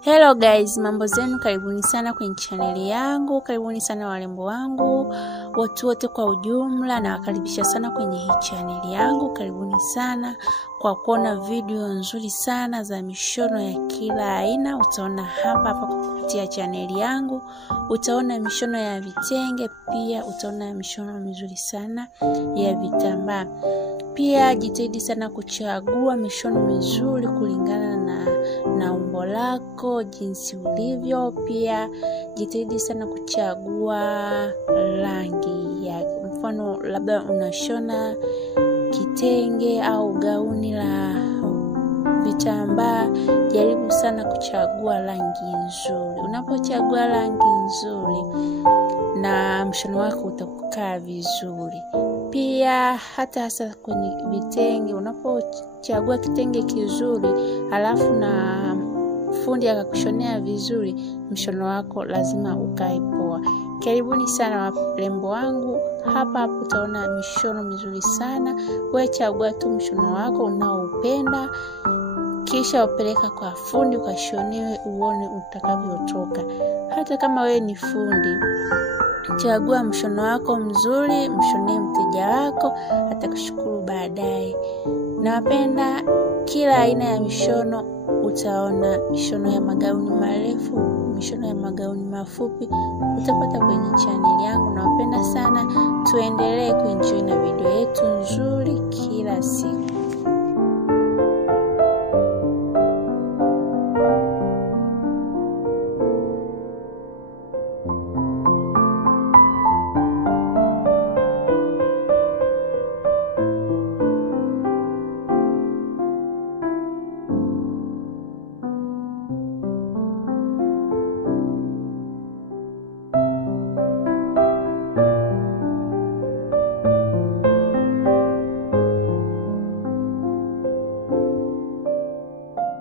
Hello guys, mambo zenu, karibuni sana kwenye channel yangu, karibuni sana warembo wangu, watu wote kwa ujumla, na wakaribisha sana kwenye hii channel yangu. Karibuni sana kwa kuona video nzuri sana za mishono ya kila aina. Utaona hapa kupitia channel yangu, utaona mishono ya vitenge, pia utaona mishono mizuri sana ya vitambaa. Pia jitahidi sana kuchagua mishono mizuri kulingana na umbo lako, jinsi ulivyo. Pia jitahidi sana kuchagua rangi ya, mfano labda unashona kitenge au gauni la vitambaa, jaribu sana kuchagua rangi nzuri. Unapochagua rangi nzuri na mshono wako utakaa vizuri. Pia hasa kwenye vitenge, unapochagua kitenge kizuri alafu na fundi akakushonea vizuri, mshono wako lazima ukae poa. Karibuni sana warembo wangu, hapa utaona mishono mizuri sana. Wewe chagua tu mshono wako unaoupenda, kisha upeleka kwa fundi ukashonewe, uone utakavyotoka. Hata kama wewe ni fundi, chagua mshono wako mzuri, mshonee mteja wako, atakushukuru baadaye. Nawapenda kila aina ya mishono. Utaona mishono ya magauni marefu, mishono ya magauni mafupi, utapata kwenye channel yangu. Nawapenda sana, tuendelee kuenjoy na video yetu nzuri kila siku.